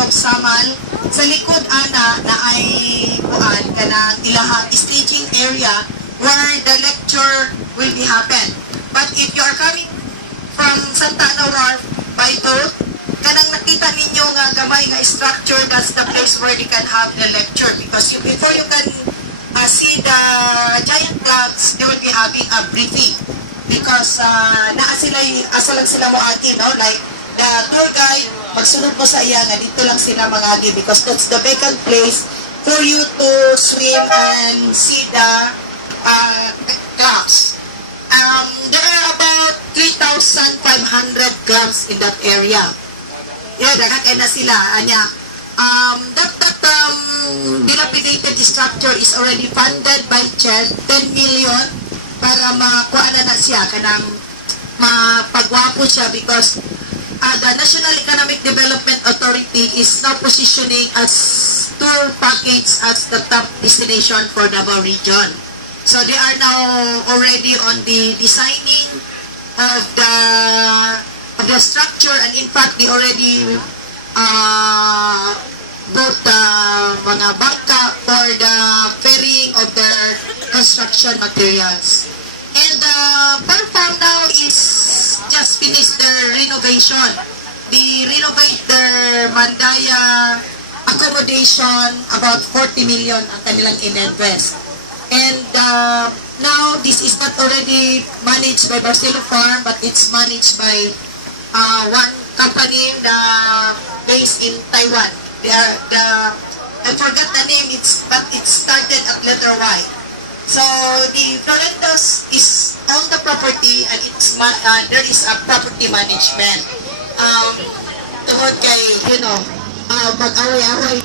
of Samal. Sa likod ana na ay kuan kanang ilahang staging area where the lecture will be happen. But if you are coming from Santa Ana Wharf by boat, kanang nakita ninyo nga gamay nga structure, that's the place where they can have the lecture, because before you can see the giant clouds, they will be having a briefing, because naa sila, asa lang sila moagi, no? Like the tour guide, magsunod mo sa iya nga dito lang sila mangagi, because that's the vacant place for you to swim and see the clouds. There are about 3,500 clubs in that area. Yeah, nakakaya na sila. That dilapidated structure is already funded by CHED, 10 million, para makuha na siya, kanang mapagwapo siya, because the National Economic Development Authority is now positioning as tour package as the top destination for Davao region. So they are now already on the designing of the structure, and in fact they already bought mga bangka for the ferrying of their construction materials. And Pearl Farm now is just finished their renovation. They renovate their Mandaya accommodation, about 40 million ang kanilang in-invest. And now this is not already managed by Barcelo Farm, but it's managed by one company based in Taiwan. I forgot the name, but it started at letter Y. So the Florendos is on the property, and there is a property management. Tungod kay, mag-away-away